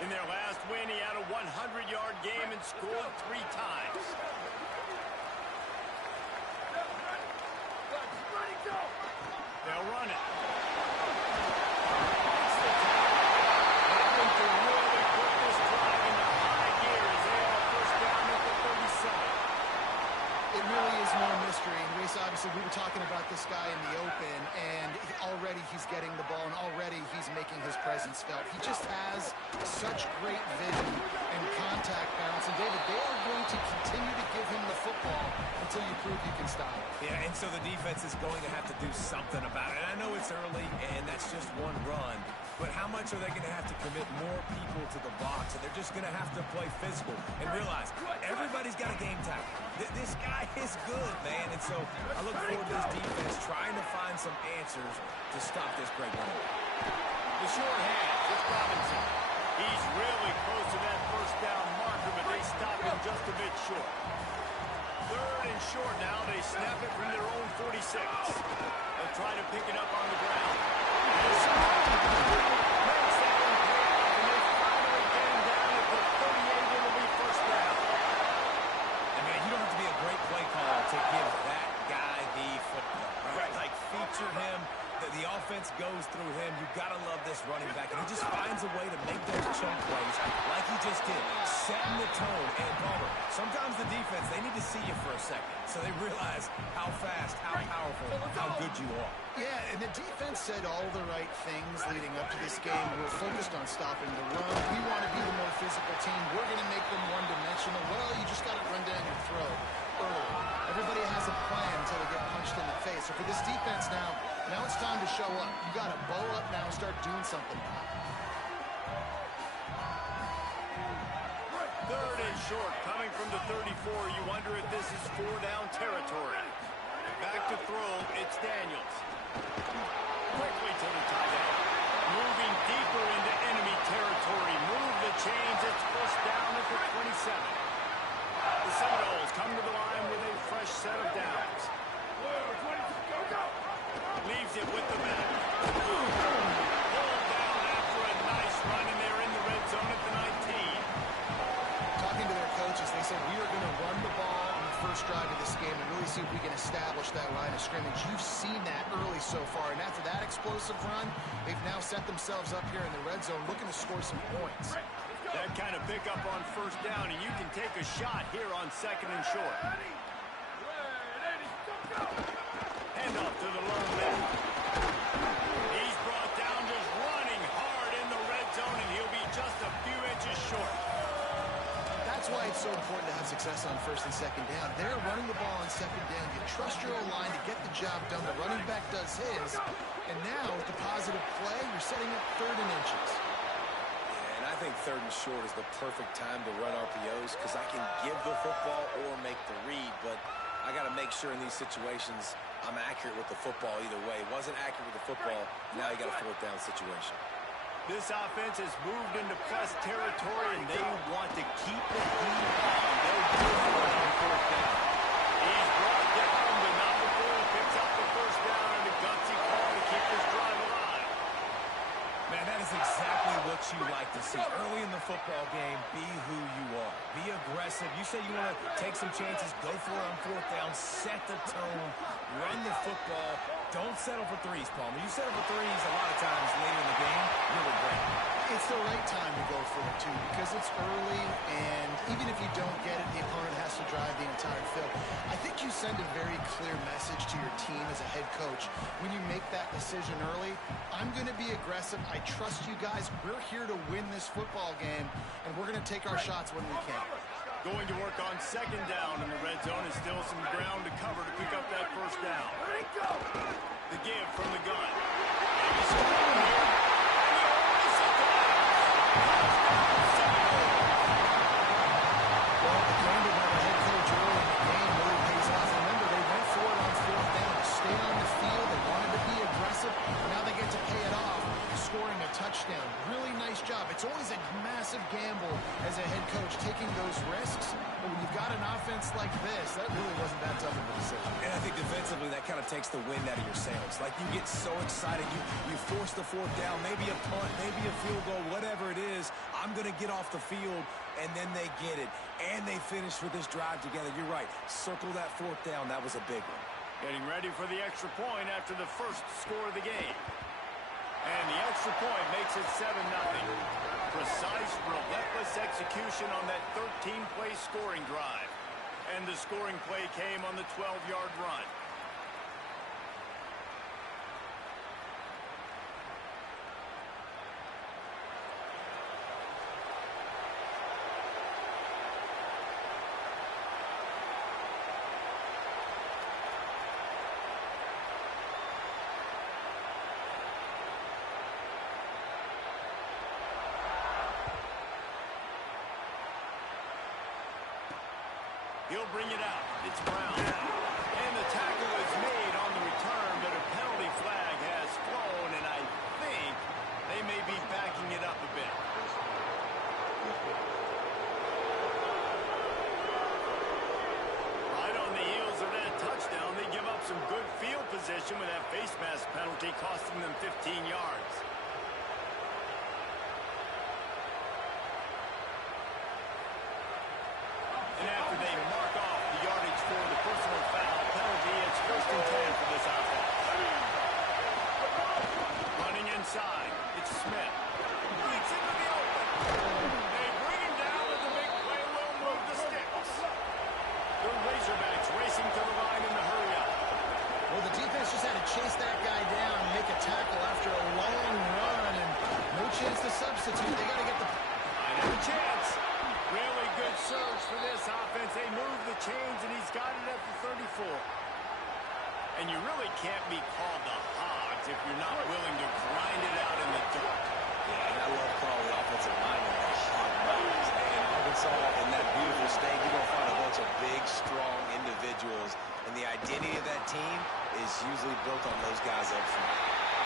In their last win, he had a 100-yard game and scored 3 times. They'll run it. Hoping to really put this drive into high gear as they have a first down at the 37. It really is no mystery. And Reese, obviously, we were talking about this guy in the open, and already he's getting the ball, and already he's making his presence felt. He just has such great vision and contact balance. And, David, they are going to continue to give him the football until you prove you can stop it. Yeah, and so the defense is going to have to do something about it. I know it's early, and that's just one run. But how much are they going to have to commit more people to the box? And they're just going to have to play physical and realize everybody's got a game time. This guy is good, man. And so I look forward to this defense trying to find some answers to stop this great run. The short hand, it's Robinson. He's really close to that first down marker, but they stop him just a bit short. 3rd and short now. They snap it from their own 46. They'll try to pick it up on the ground. Makes that one pay off, and they finally get him down at the 38. It'll be first down. And, man, you don't have to be a great play caller to give that guy the football. Right? Like, feature him. The offense goes through him. You've got to love this running back. And he just finds a way to make those chunk plays like he just did, setting the tone. And, Palmer, sometimes the defense, they need to see you for a second so they realize how fast, how powerful, how good you are. Yeah, and the defense said all the right things leading up to this game. We're focused on stopping the run. We want to be the more physical team. We're going to make them one-dimensional. Well, you just got to run down your throat early. Everybody has a plan until they get punched in the face. So for this defense now it's time to show up. You got to bow up now and start doing something. 3rd and short, coming from the 34. You wonder if this is 4-down territory. Back to throw, it's Daniels. Quickly to the tight end. Moving deeper into enemy territory. Move the chains, it's first down at the 27. The Seminoles come to the line with a fresh set of downs. Leaves it with the back. Pulled down after a nice run, and they're in the red zone at the 19. Talking to their coaches, they said we are going to run the ball on the first drive of this game and really see if we can establish that line of scrimmage. You've seen that early so far, and after that explosive run, they've now set themselves up here in the red zone looking to score some points. That kind of pickup on first down, and you can take a shot here on 2nd and short. Handoff to the lone man. He's brought down just running hard in the red zone, and he'll be just a few inches short. That's why it's so important to have success on 1st and 2nd down. They're running the ball on 2nd down. You trust your O-line to get the job done. The running back does his. And now, with the positive play, you're setting up 3rd and inches. And I think 3rd and short is the perfect time to run RPOs because I can give the football or make the read, but I got to make sure in these situations I'm accurate with the football either way. Wasn't accurate with the football, now you got a 4th down situation. This offense has moved into press territory, and they want to keep the heat on. They'll do it on 4th down. He's brought down, but not before he picks up the first down and a gutsy call to keep this drive alive. Man, that is exactly what you like to see. Early in the football game, be who you are. Be aggressive. You say you want to take some chances, go for it on 4th down, set the tone, run the football. Don't settle for threes, Palmer. You settle for threes a lot of times later in the game, you'll regret it. It's the right time to go for it, too, because it's early, and even if you don't get it, the opponent has to drive the entire field. I think you send a very clear message to your team as a head coach when you make that decision early. I'm going to be aggressive. I trust you guys. We're here to win this football game, and we're going to take our shots when we can. Going to work on 2nd down in the red zone is still some ground to cover to pick up that first down. The give from the gun. Well, the candor by the head coach early in the game really pays off. Remember, they went for it on 4th down. They stayed on the field. They wanted to be aggressive. Now they get to pay it off, scoring a touchdown. Really nice job. It's always a massive gamble gamble as a head coach, taking those risks. But when you've got an offense like this, that really wasn't that tough of a decision. And I think defensively, that kind of takes the wind out of your sails. Like, you get so excited. You force the fourth down, maybe a punt, maybe a field goal, whatever it is. I'm going to get off the field, and then they get it. And they finish with this drive together. You're right. Circle that fourth down. That was a big one. Getting ready for the extra point after the first score of the game. And the extra point makes it 7-0. Precise, relentless execution on that 13-play scoring drive. And the scoring play came on the 12-yard run. He'll bring it out. It's Brown. And the tackle is made on the return, but a penalty flag has flown, and I think they may be backing it up a bit. Right on the heels of that touchdown, they give up some good field position with that face mask penalty costing them 15 yards. And after they mark off the yardage for the personal foul penalty, it's 1st and 10 for this offense. Running inside, it's Smith. Leads into the open. They bring him down with the big play, will move the sticks. The Razorbacks racing to the line in the hurry up. Well, the defense just had to chase that guy down and make a tackle after a long run, and no chance to substitute. They got to get the... Might have a chance. Really good surge for this offense. They move the chains, and he's got it at the 34. And you really can't be called the Hogs if you're not willing to grind it out in the dirt. Yeah, and I love calling the offensive linemen the hog mountains. In Arkansas, in that beautiful state, you're going to find a bunch of big, strong individuals. And the identity of that team is usually built on those guys up front.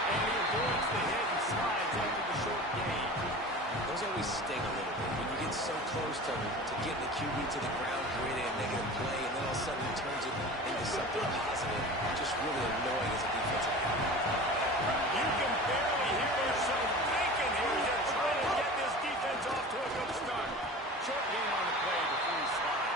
And he avoids the hit and slides after the short gain. Those always sting a little bit. When you get so close to getting the QB to the ground, creating a negative play, and then all of a sudden he turns it into something positive. Just really annoying as a defensive player. You can barely hear yourself thinking here. They're trying to get this defense off to a good start. Short gain on the play before he slides.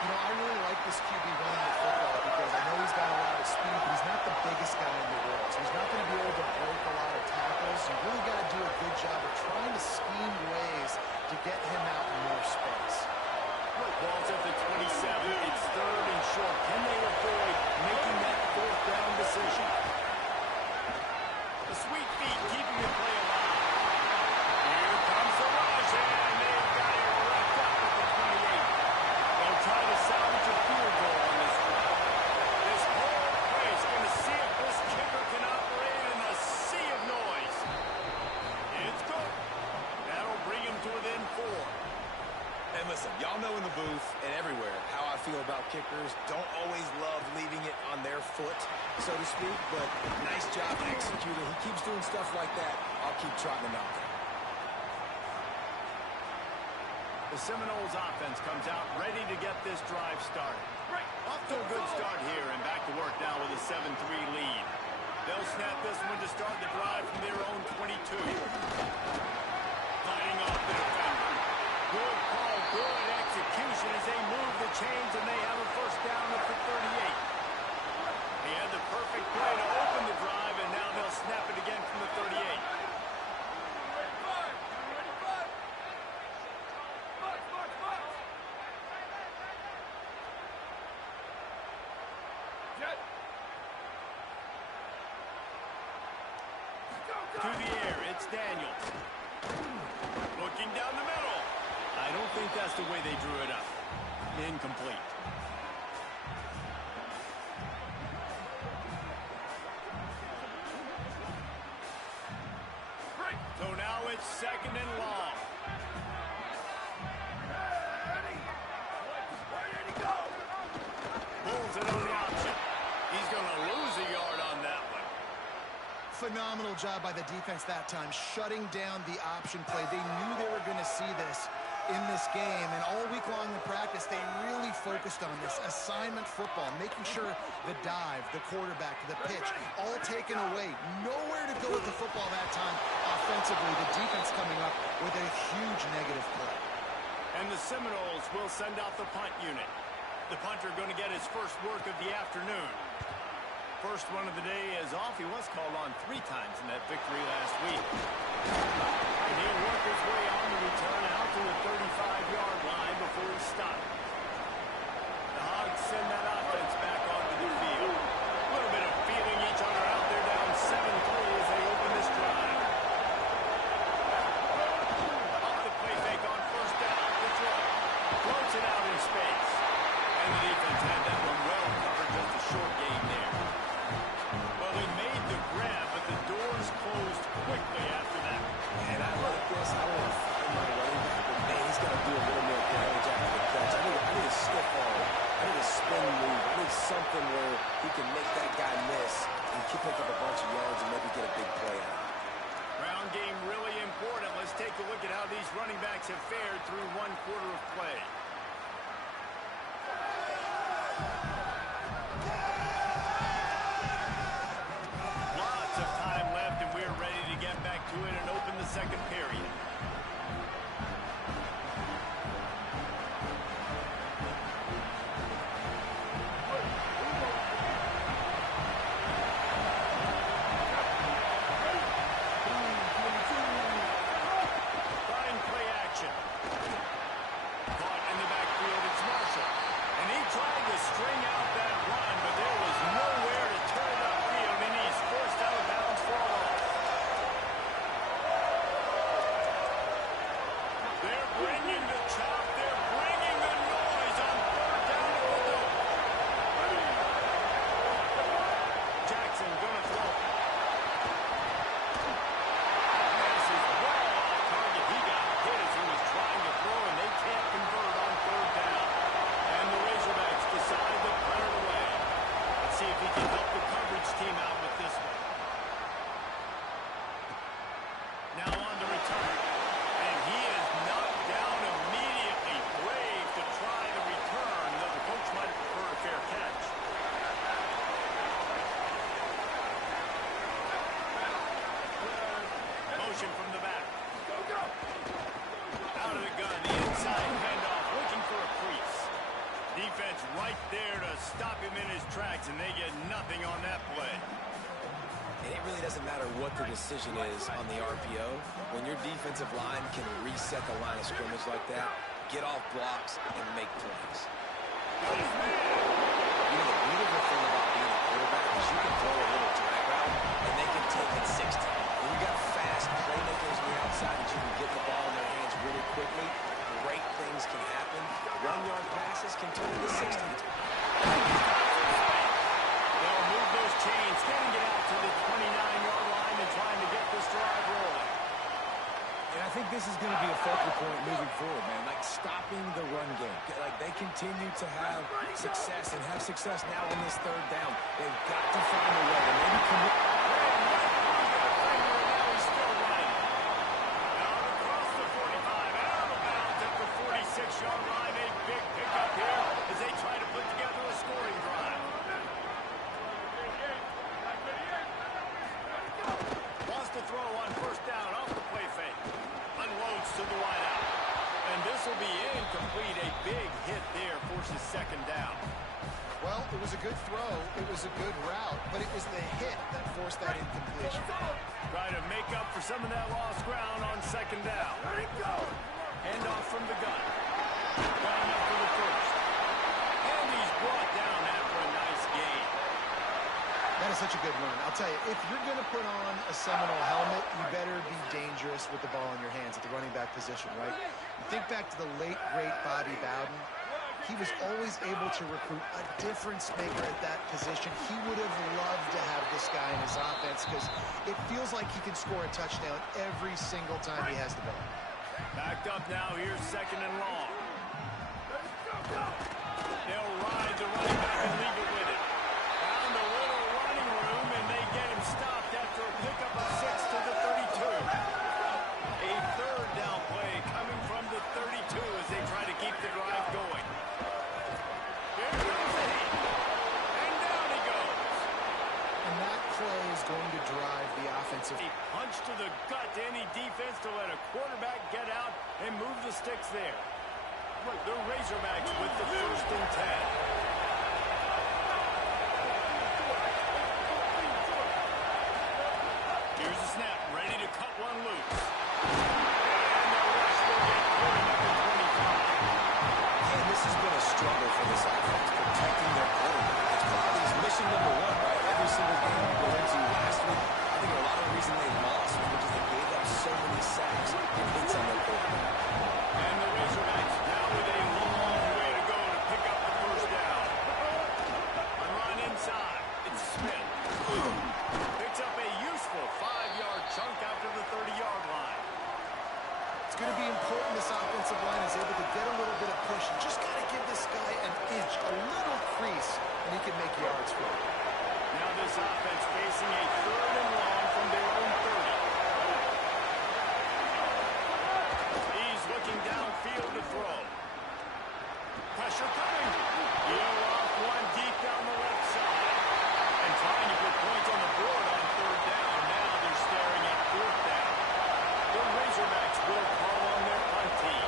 You know, I really like this QB running the football because I know he's got a lot of speed, but he's not the biggest guy in the world. So he's not going to be able to break a lot of tackles. You really got to do a good job of trying to scheme ways to get him out in more space. Ball's at the 27. It's 3rd and short. Can they avoid making that 4th down decision? The sweet feet keeping the play alive. Here comes the rush, and they've got it wrapped up at the 28. They'll try to salvage a field goal on this drive. This whole place going to see if this kicker can operate in a sea of noise. It's good. That'll bring him to within 4. And listen, y'all know in the booth and everywhere how I feel about kickers. Don't always love leaving it on their foot, so to speak, but nice job executing. He keeps doing stuff like that. I'll keep trotting him out there. The Seminoles offense comes out ready to get this drive started. Off to a good start here and back to work now with a 7-3 lead. They'll snap this one to start the drive from their own 22. Fighting off the defender. Good call, good execution as they move the chains, and they have a 1st down at the 38. He had the perfect play to open the drive, and now they'll snap it again from the 38. To the air, it's Daniels. Looking down the middle. I don't think that's the way they drew it up. Incomplete. So now it's 2nd and long. Pulls it on the option. He's going to lose a yard on that one. Phenomenal phenomenal job by the defense that time, shutting down the option play. They knew they were going to see this in this game, and all week long in practice, they really focused on this assignment football, making sure the dive, the quarterback, the pitch, all taken away. Nowhere to go with the football that time offensively. The defense coming up with a huge negative play. And the Seminoles will send out the punt unit. The punter going to get his first work of the afternoon. First run of the day is off. He was called on 3 times in that victory last week. And he'll work his way on the return out to the 35-yard line before he stopped. The Hogs send that offense back onto the field. A little bit of feeling each other out there, down 7-3 as they open this drive. Off the play fake on first down. Good throw. Floats it out in space. And the defense had that one well covered, just a short gain there. Well, they made the grab, but the doors closed quickly after that. And I like this. I want to find my running back, but man, he's got to do a little more damage after the catch. I need a stiff arm. I need a spin move. I need something where he can make that guy miss and pick up a bunch of yards and maybe get a big play out of it. Ground game really important. Let's take a look at how these running backs have fared through 1 quarter of play. Lots of time left, and we're ready to get back to it and open the second period. String out that run, but there was nowhere to turn it upfield, and he's forced out of bounds for a loss. They're bringing the chop. They're bringing the noise on 3rd down at the goal. Jackson gonna throw. Pass is well off target. He got hit as he was trying to throw, and they can't convert on 3rd down. And the Razorbacks decide to punt it away. Let's see if he can help the coverage team out with this one. Now on the return. And he is knocked down immediately. Brave to try the return, though the coach might have preferred a fair catch. Motion from the back. Out of the gun, the inside handoff, looking for a crease. Defense right there to stop him in his tracks, and they get nothing on that play. And it really doesn't matter what the decision is on the RPO. When your defensive line can reset the line of scrimmage like that, get off blocks, and make plays. You know, the beautiful thing about being a quarterback is you can throw a little drag route, and they can take it 60. When you got fast playmakers on the outside that you can get the ball in their hands really quickly, great things can happen. 1-yard passes can turn into 60. They'll move those chains, getting it out to the 29-yard line and trying to get this drive rolling. And I think this is going to be a focal point moving forward, man. Like stopping the run game. Like they continue to have success and have success now on this 3rd down. They've got to find a way to maybe commit. Now he's still running. Out across the 45, out of bounds at the 46-yard line. A big pickup here as they try to put together a scoring drive. Wants to throw on 1st down off the play fake. Unloads to the wideout. And this will be incomplete. A big hit there forces 2nd down. Well, it was a good throw. It was a good route, but it was the hit that forced that incompletion. Try to make up for some of that lost ground on 2nd down. Handoff from the gun. Gun up for the 1st. And he's brought down after a nice gain. That is such a good run. I'll tell you, if you're going to put on a Seminole helmet, you better be dangerous with the ball in your hands at the running back position, right? Think back to the late, great Bobby Bowden. He was always able to recruit a difference maker at that position. He would have loved to have this guy in his offense because it feels like he can score a touchdown every single time he has the ball. Backed up now. Here's 2nd and long. They'll ride the running back and leave it with it. Found a little running room, and they get him stopped after a pickup of 6. move the sticks there. The Razorbacks with the 1st and 10. Here's the snap, ready to cut one loose. And the rush will get cleared up at 25. And this has been a struggle for this offense, protecting their quarterback. It's probably mission number one, right? Every single game we go into last week, I think a lot of the reason they lost was because they gave up so many sacks and hits on their quarterback. And the Razorbacks now with a long way to go to pick up the 1st down. On run inside, it's Smith. Picks up a useful 5-yard chunk after the 30-yard line. It's going to be important this offensive line is able to get a little bit of push. You just got to give this guy an inch, a little crease, and he can make yards for it. Now this offense facing a 3rd and long from their own 30. He's looking downfield to throw. Pressure coming. He'll off one deep down the left side. And trying to put points on the board on 3rd down. Now they're staring at 4th down. The Razorbacks will call on their punt team.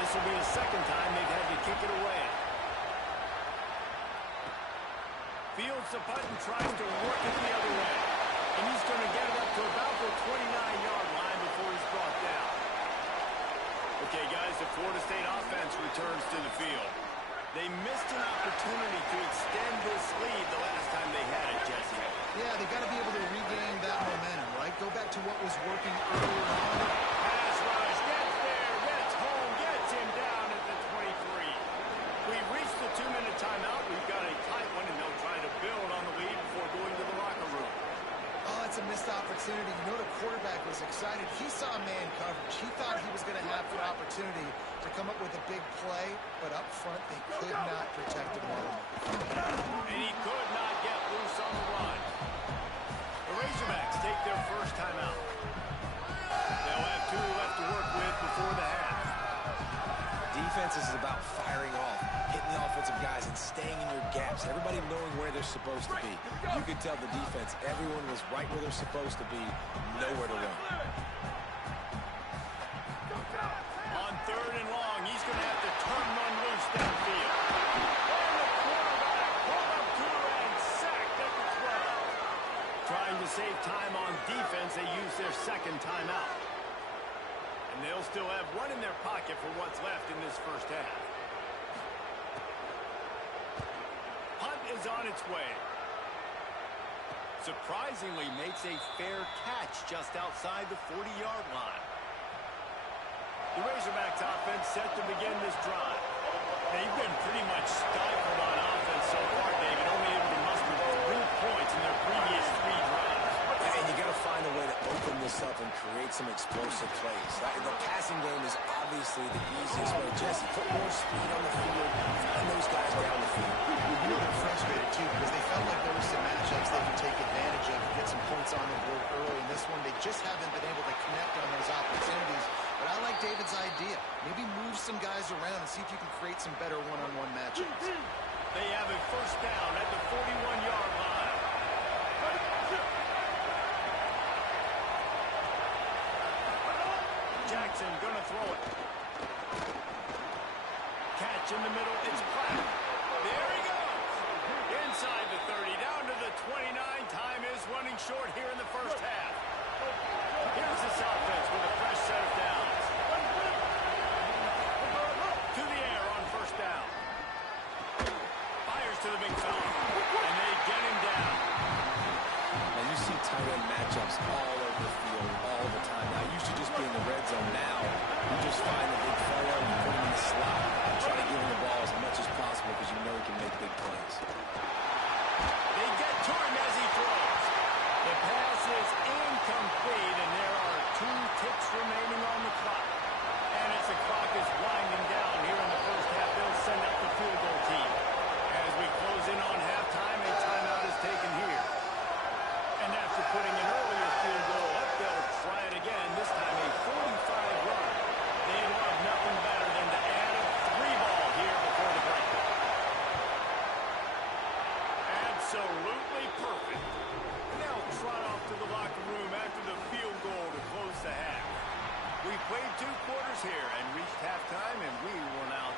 This will be the 2nd time they've had to kick it away. Fields the punt and tries to work it the other way. And he's going to get it up to about the 29-yard line before he's brought down. Okay, guys, the Florida State offense returns to the field. They missed an opportunity to extend this lead the last time they had it, Jesse. Yeah, they got to be able to regain that momentum, right? Go back to what was working earlier on. Pass rush, gets there, gets home, gets him down at the 23. We've reached the 2-minute timeout. We've got a tight one, and they'll try to build on the lead before going to the locker room. Oh, that's a missed opportunity. You know, the quarterback was excited. He saw man coverage. He thought he was going to have an opportunity to come up with a big play, but up front, they could not protect him well enough. And he could not get loose on the run. The Razorbacks take their 1st timeout. They'll have 2 left to work with before the half. Defense is about firing off, hitting the offensive guys, and staying in your gaps. Everybody knowing where they're supposed to be. You could tell the defense, everyone was right where they're supposed to be, nowhere to run. On 3rd and long, he's going to have to turn one loose downfield. And the quarterback pulled up 2 and sacked at the 12. Trying to save time on defense, they use their 2nd timeout. And they'll still have 1 in their pocket for what's left in this 1st half. Punt is on its way. Surprisingly makes a fair catch just outside the 40-yard line. The Razorbacks offense set to begin this drive. They've been pretty much stifled on offense so far, David, only able to muster 3 points in their previous 3 drives. And you got to find a way to open this up and create some explosive plays. The passing game is obviously the easiest way. Jesse, put more speed on the field, find those guys down the field. They're frustrated, too, because they felt like there were some matchups they could take advantage of and get some points on the board early. In this one, they just haven't been able to connect on those opportunities. But I like David's idea. Maybe move some guys around and see if you can create some better one-on-one matchups. They have a 1st down at the 41-yard line. Jackson gonna throw it. Catch in the middle, it's Platt. There he goes. Inside the 30, down to the 29. Time is running short here in the 1st half. Here's this offense with a fresh set of downs. To the air on 1st down. Fires to the big fella. And they get him down. Now you see tight end matchups all over the field all the time. Now, it used to just be in the red zone. Now, you just find the big fella, you put him in the slot, and try to give him the ball as much as possible because you know he can make big plays. They get to him as he throws. The pass is incomplete, and there are 2 ticks remaining on the clock.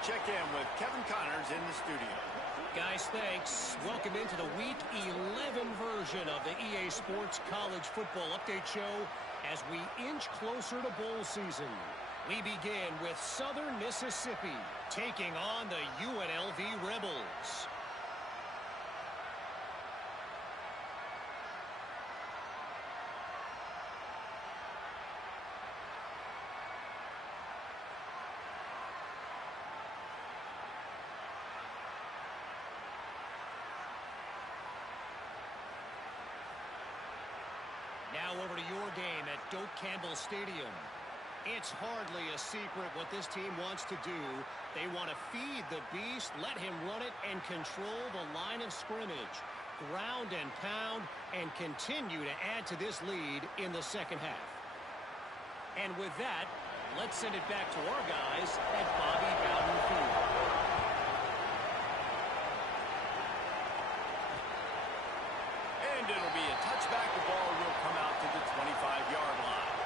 check in with Kevin Connors in the studio. Guys, thanks. Welcome into the Week 11 version of the EA Sports College Football Update Show as we inch closer to bowl season. We begin with Southern Mississippi taking on the UNLV Rebels. Now over to your game at Doak Campbell Stadium. It's hardly a secret what this team wants to do. They want to feed the beast, let him run it, and control the line of scrimmage. Ground and pound, and continue to add to this lead in the second half. And with that, let's send it back to our guys at Bobby Bowden Field. And it'll be a touchback. The ball will come out to the 25-yard line.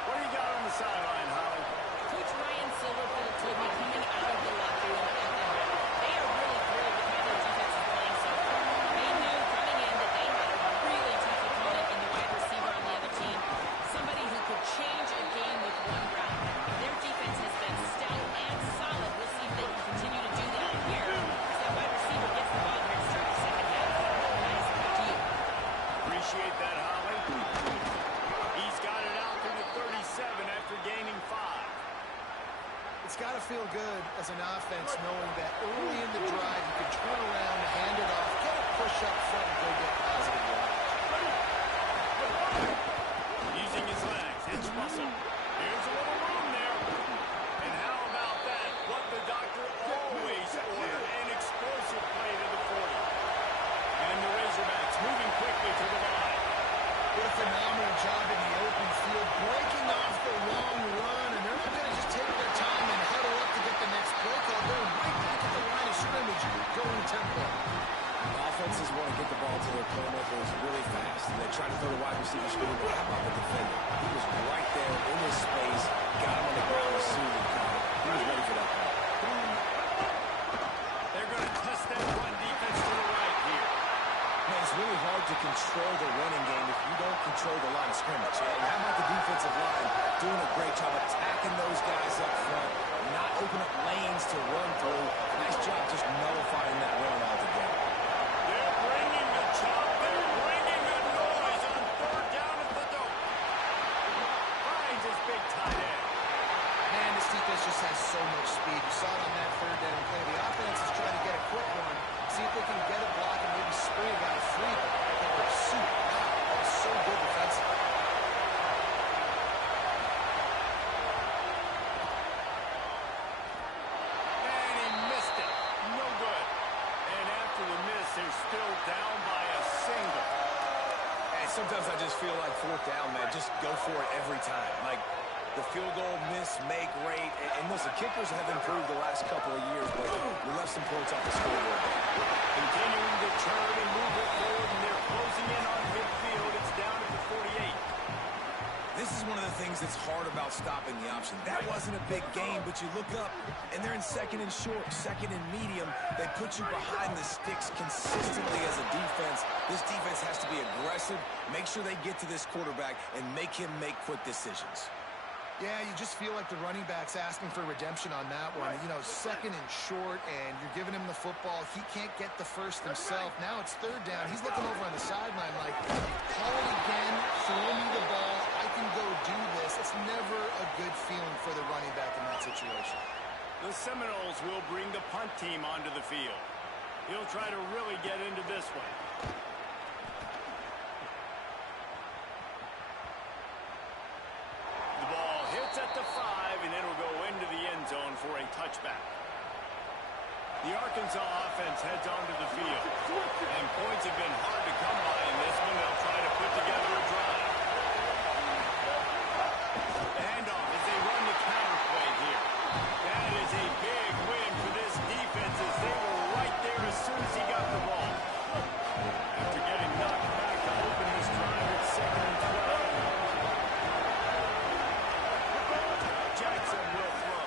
What do you got on the sideline, Holly? Coach Ryan Silverfield told me coming out of the locker room at the half, they are really thrilled with how their defense is playing so far. They knew coming in that they had a really tough opponent in the wide receiver on the other team, somebody who could change a game with one route. Their defense has been stout and solid. We'll see if they can continue to do that here as that wide receiver gets the ball here to start the second half. Guys, back to you. Appreciate that, Holly. He's got it out to the 37 after gaining 5. It's got to feel good as an offense knowing that early in the drive you can turn around, hand it off, get a push up front, and go get positive yards. Using his legs, it's Russell. Here's a little room there. And how about that? What the doctor always ordered, an explosive play to the 40. And the Razorbacks moving quickly to the line. What a phenomenal job in the open field, breaking off the long run, and they're not going to just take their time and huddle up to get the next play call. They're right back at the line of scrimmage, going tempo. Offenses want to get the ball to their playmakers really fast, and they try to throw the wide receiver screen, but how about the defender? He was right there in his space, got him on the ground as soon as he caught it. He was ready for that play. They're going to test that run defense to the right here. Man, it's really hard to control the running game if you don't control the line of scrimmage. And how about the defensive line doing a great job attacking those guys up front, not open up lanes to run through. Nice job just nullifying that run altogether. They're bringing the chop. They're bringing the noise on 3rd down at the Doak. Finds his big tight end. Man, this defense just has so much speed. You saw it on that 3rd down play. The offense is trying to get a quick one, see if they can get a block and maybe spray a guy free. But the pursuit, wow, that was so good defensively. And he missed it. No good. And after the miss, they're still down by a single. Hey, sometimes I just feel like 4th down, man. Just go for it every time. Like, the field goal, miss, make, rate. And listen, kickers have improved the last couple of years, but we left some points off the scoreboard. Continuing to turn and move it forward, and they're closing in on midfield. It's down at the 48. This is one of the things that's hard about stopping the option. That wasn't a big gain, but you look up, and they're in 2nd and short, 2nd and medium. They put you behind the sticks consistently as a defense. This defense has to be aggressive, make sure they get to this quarterback, and make him make quick decisions. Yeah, you just feel like the running back's asking for redemption on that one. You know, 2nd and short, and you're giving him the football. He can't get the first himself. Now it's 3rd down. He's looking over on the sideline like, call it again, throw me the ball, I can go do this. It's never a good feeling for the running back in that situation. The Seminoles will bring the punt team onto the field. He'll try to really get into this one. The ball hits at the 5, and it'll go into the end zone for a touchback. The Arkansas offense heads onto the field, and points have been hard to come by in this one. They'll try to put together a drive. The handoff as they run the counter play here. That is a big win for this defense as they were right there as soon as he got the ball. After getting knocked back to open this drive at 2nd and 12. Jackson will throw.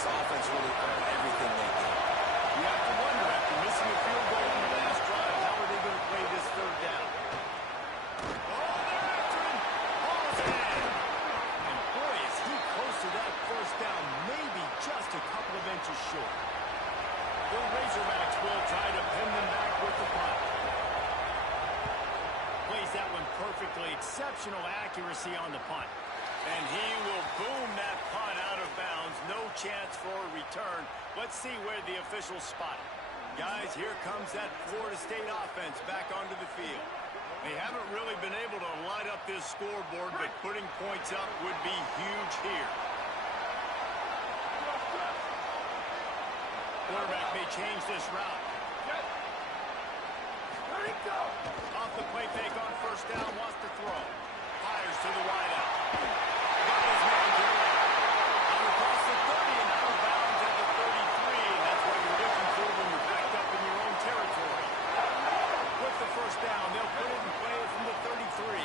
this offense really earn everything they did. You have to wonder, after missing a field goal on the last drive, how are they going to play this third down? Oh, they're after him. Ball's in. And boy, is he close to that first down, maybe just a couple of inches short. The Razorbacks will try to pin them back with the punt. Plays that one perfectly. Exceptional accuracy on the punt. And he will boom that punt out of bounds. No chance for a return. Let's see where the officials spot it. Guys, here comes that Florida State offense back onto the field. They haven't really been able to light up this scoreboard, but putting points up would be huge here. Quarterback may change this route. Off the play fake on first down, wants to throw. Fires to the wideout. Got his man to the left. Out across the 30 and out of bounds at the 33. That's what you're looking for when you're backed up in your own territory. With the first down, they'll put it and play it from the 33.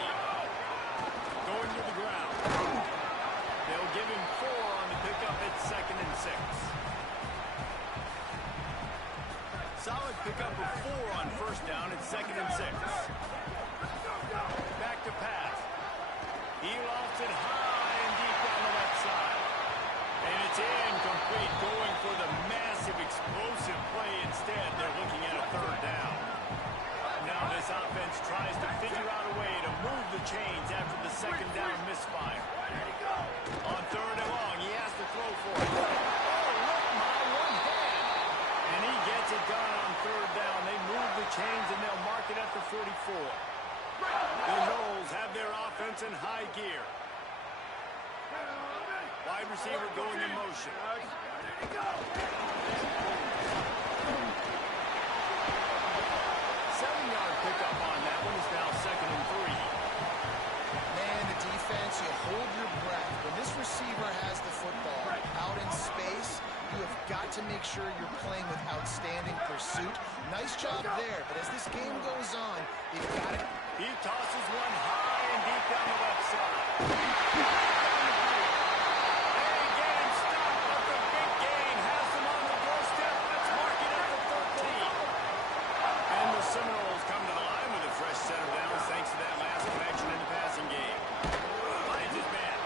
Going to the ground. They'll give him 4 on the pickup at 2nd and 6. Solid pickup of 4 on first down at 2nd and 6. Back to pass. He lofts it high and deep down the left side. And it's incomplete, going for the massive explosive play instead. They're looking at a third down. Now this offense tries to figure out a way to move the chains after the second down misfire. On third and long, he has to throw for it. Oh, look, my one hand. And he gets it done on third down. They move the chains and they'll mark it at the 44. The Noles have their offense in high gear. Wide receiver going in motion. 7-yard pickup on that one. Is now 2nd and 3. Man, the defense, you hold your breath. When this receiver has the football out in space, you have got to make sure you're playing with outstanding pursuit. Nice job there, but as this game goes on, you've got it. He tosses one high and deep down the left side. They get him stopped, but the big gain has them on the doorstep. Let's mark it at the 13. And the Seminoles come to the line with a fresh set of downs thanks to that last connection in the passing game. Finds his man.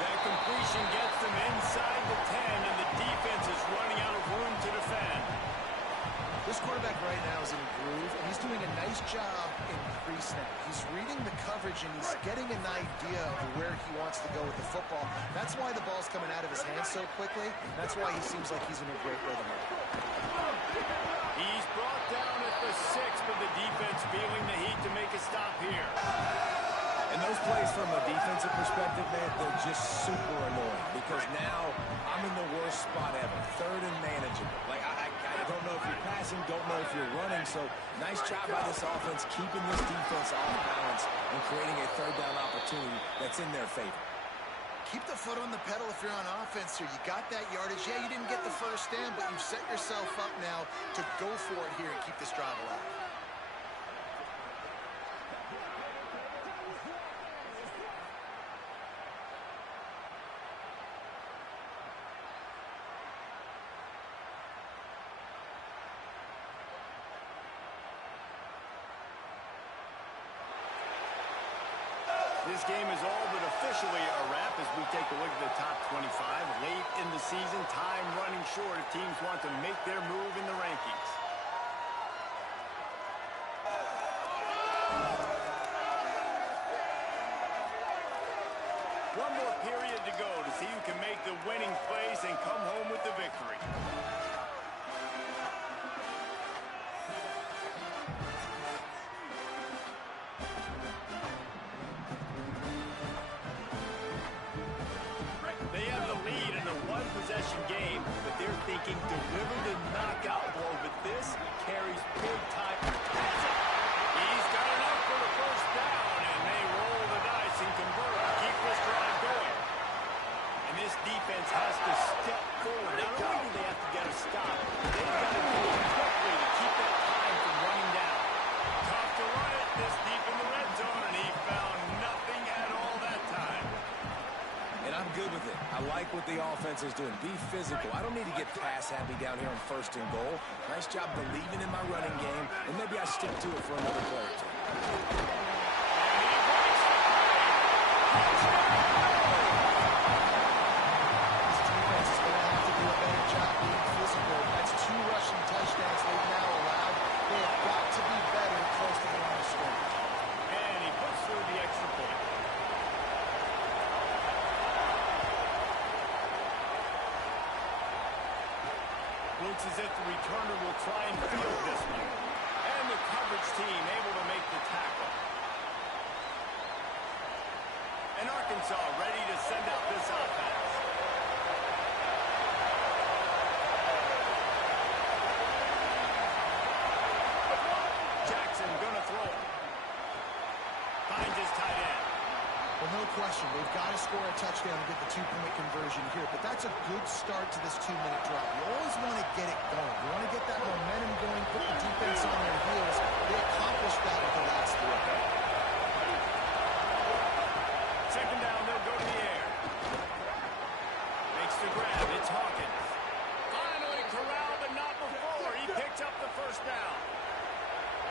That completion gets them inside the 10, and the defense is running out of room to defend. This quarterback right now is in a groove, and he's doing a nice job in pre-snap. He's reading the coverage, and he's getting an idea of where he wants to go with the football. That's why the ball's coming out of his hands so quickly. That's why he seems like he's in a great rhythm. He's brought down at the 6, but the defense feeling the heat to make a stop here. And those plays from a defensive perspective, man, they're just super annoying because now I'm in the worst spot ever. 3rd and manageable. Like, I don't know if you're passing, don't know if you're running. So nice job by this offense keeping this defense off balance and creating a third down opportunity that's in their favor. Keep the foot on the pedal if you're on offense here. You got that yardage. Yeah, you didn't get the first down, but you've set yourself up now to go for it here and keep this drive alive. This game is all but officially a wrap as we take a look at the top 25. Late in the season, time running short if teams want to make their move in the rankings. One more period to go to see who can make the winning plays and come home with the victory. They have the lead in a one-possession game, but they're thinking deliver the knockout blow. But this carries big time. He's got enough for the first down, and they roll the dice and convert to keep this drive going. And this defense has to step what the offense is doing. Be physical. I don't need to get pass happy down here on 1st and goal. Nice job believing in my running game, and maybe I stick to it for another play or two. This defense is going to have to do a better job being physical. That's 2 rushing touchdowns they've now allowed. They have got to be better close to the line of scrimmage. And he puts through the extra point. Looks as if the returner will try and field this one. And the coverage team able to make the tackle. And Arkansas ready to send out this offense. Jackson gonna throw it. Finds his tight end. Well, no question. They've got to score a touchdown to get the 2-point conversion here, but that's a good start to this 2-minute drive. You always want to get it going. You want to get that momentum going, put the defense on their heels. They accomplished that with the last 3. Second down, they'll go to the air. Makes the grab. It's Hawkins. Finally corralled, but not before. He picks up the 1st down.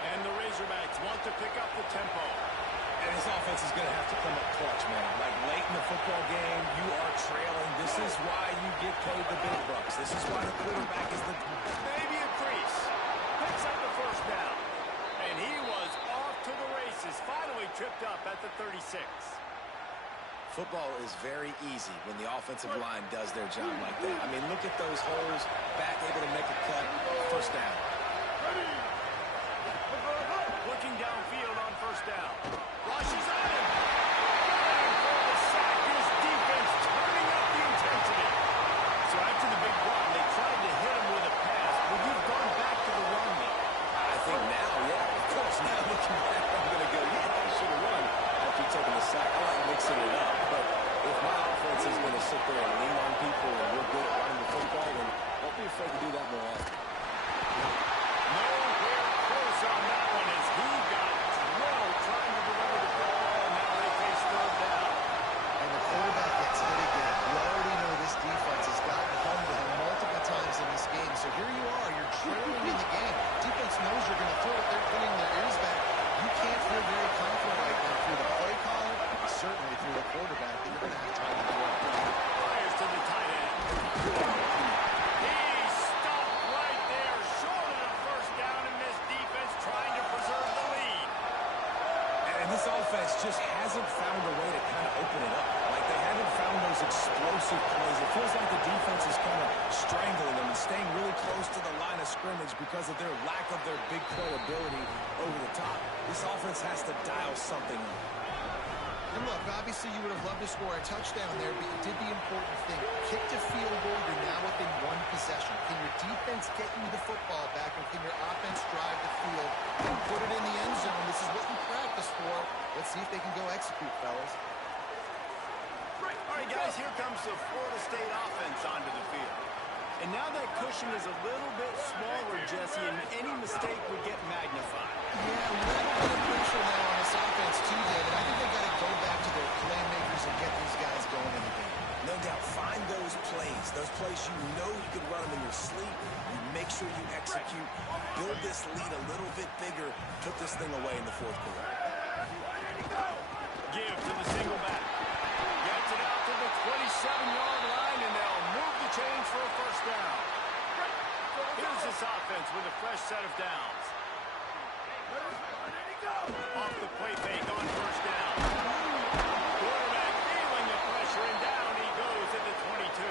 And the Razorbacks want to pick up the tempo. And this offense is going to have to come up clutch, man. Like late in the football game, you are trailing. This is why you get paid the big bucks. This is why the quarterback is the... Maybe a crease. Picks up the 1st down. And he was off to the races. Finally tripped up at the 36. Football is very easy when the offensive line does their job like that. I mean, look at those holes. Back able to make a cut. 1st down. Looking downfield on 1st down. Rushes on him. Going for the sack. His defense turning up the intensity. So after the big run, they tried to hit him with a pass. Would you have gone back to the run though? I think now, yeah, of course. Now looking back, I'm going to go, yeah, I should have run after taking the sack. I like mixing it up. But if my offense is going to sit there and lean on people and we're good at running the football, then don't be afraid to do that more often. Nowhere close on that one as he got drilled trying to deliver the ball, and now they face 3rd down. And the quarterback gets hit again. You already know this defense has gotten home to him multiple times in this game. So here you are. You're trailing in the game. Defense knows you're going to throw it. They're putting their ears back. You can't feel very confident right now through the play caller, certainly through the quarterback, that you're going to have time to do it. Fires to the tight end. He stopped right there, short of the 1st down, and this defense trying to preserve the lead. And this offense just hasn't found a way to kind of open it up. Like they haven't found those explosive plays. It feels like the defense is kind of strangling them and staying really close to the line of scrimmage because of their lack of their big play ability over the top. This offense has to dial something up. And look, obviously you would have loved to score a touchdown there, but you did the important thing. Kicked a field goal, you're now within 1 possession. Can your defense get you the football back, and can your offense drive the field and put it in the end zone? This is what you practice for. Let's see if they can go execute, fellas. All right, guys, here comes the Florida State offense onto the field. And now that cushion is a little bit smaller, Jesse, and any mistake would get magnified. Yeah, a little bit of pressure now on this offense too, David. I think they've got to go back to their playmakers and get these guys going in the game. No doubt, find those plays you know you can run them in your sleep. You make sure you execute, build this lead a little bit bigger, put this thing away in the 4th quarter. Give to the single back. Gets it out to the 27-yard line, and they'll move the chains for a 1st down. Here's this offense with a fresh set of downs. Off the play fake on 1st down. Quarterback feeling the pressure, and down he goes at the 22.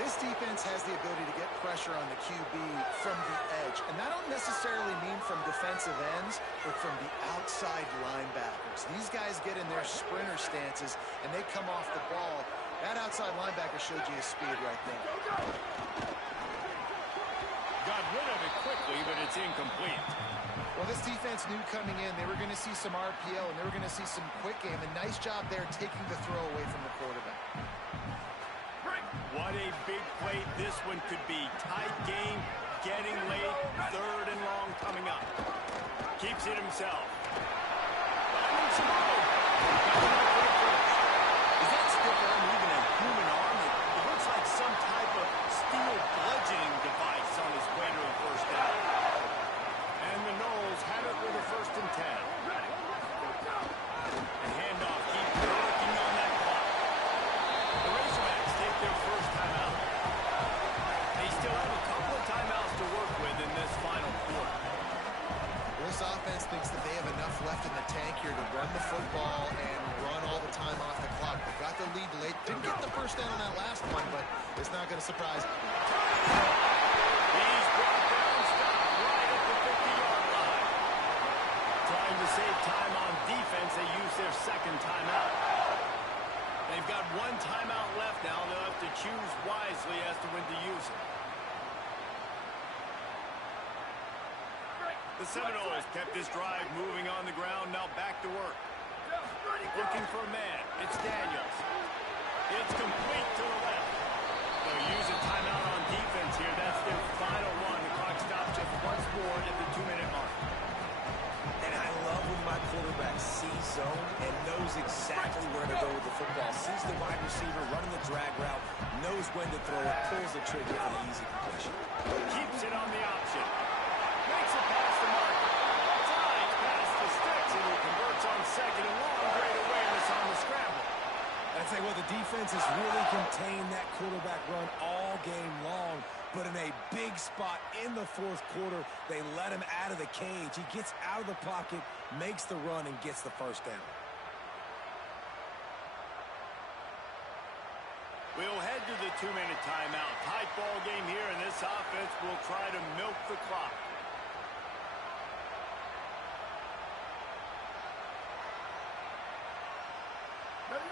This defense has the ability to get pressure on the QB from the edge. And that don't necessarily mean from defensive ends, but from the outside linebackers. These guys get in their sprinter stances, and they come off the ball. That outside linebacker showed you his speed right there. Got rid of it quickly, but it's incomplete. Well, this defense knew coming in they were going to see some RPO, and they were going to see some quick game. And nice job there taking the throw away from the quarterback. What a big play this one could be. Tight game, getting late, 3rd and long coming up. Keeps it himself. Finding some room. Is that stiff arm even a human arm? It some type of steel bludgeoning device on his way to a first down. And the Noles have it with a 1st and 10. The handoff keeps working on that clock. The Razorbacks take their first timeout. They still have a couple of timeouts to work with in this final quarter. This offense thinks that they have enough left in the tank here to run the football and run all the time off the clock. They got the lead late. Didn't get the first down on that last one, but it's not going to surprise them. He's brought down, stopped right at the 50-yard line. Trying to save time on defense, they use their 2nd timeout. They've got 1 timeout left now. They'll have to choose wisely as to when to use it. The Seminoles kept this drive moving on the ground, now back to work. Looking for a man. It's Daniels. It's complete to the left. They'll use a timeout on defense here. That's their final one. The clock stops just once more at the 2-minute mark. And I love when my quarterback sees zone and knows exactly where to go with the football. Sees the wide receiver running the drag route, knows when to throw it, pulls the trigger for the easy completion. Keeps it on the option. Makes it past the mark. Slides past the sticks, and he converts on 2nd and long. Great awareness on the scramble. I'd say, well, the defense has really contained that quarterback run all game long, but in a big spot in the 4th quarter, they let him out of the cage. He gets out of the pocket, makes the run, and gets the first down. We'll head to the 2-minute timeout. Tight ball game here, and this offense will try to milk the clock.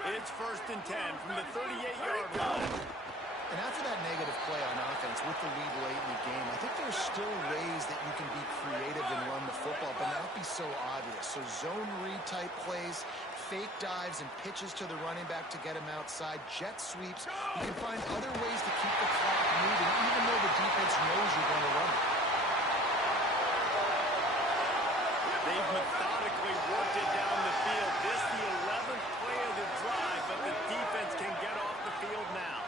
It's 1st and 10 from the 38-yard line. And after that negative play on offense with the lead late in the game, I think there's still ways that you can be creative and run the football, but not be so obvious. So zone read type plays, fake dives and pitches to the running back to get him outside, jet sweeps. You can find other ways to keep the clock moving, even though the defense knows you're going to run it. They've methodically worked it down the field. This the 11th play of the drive, but the defense can get off the field now.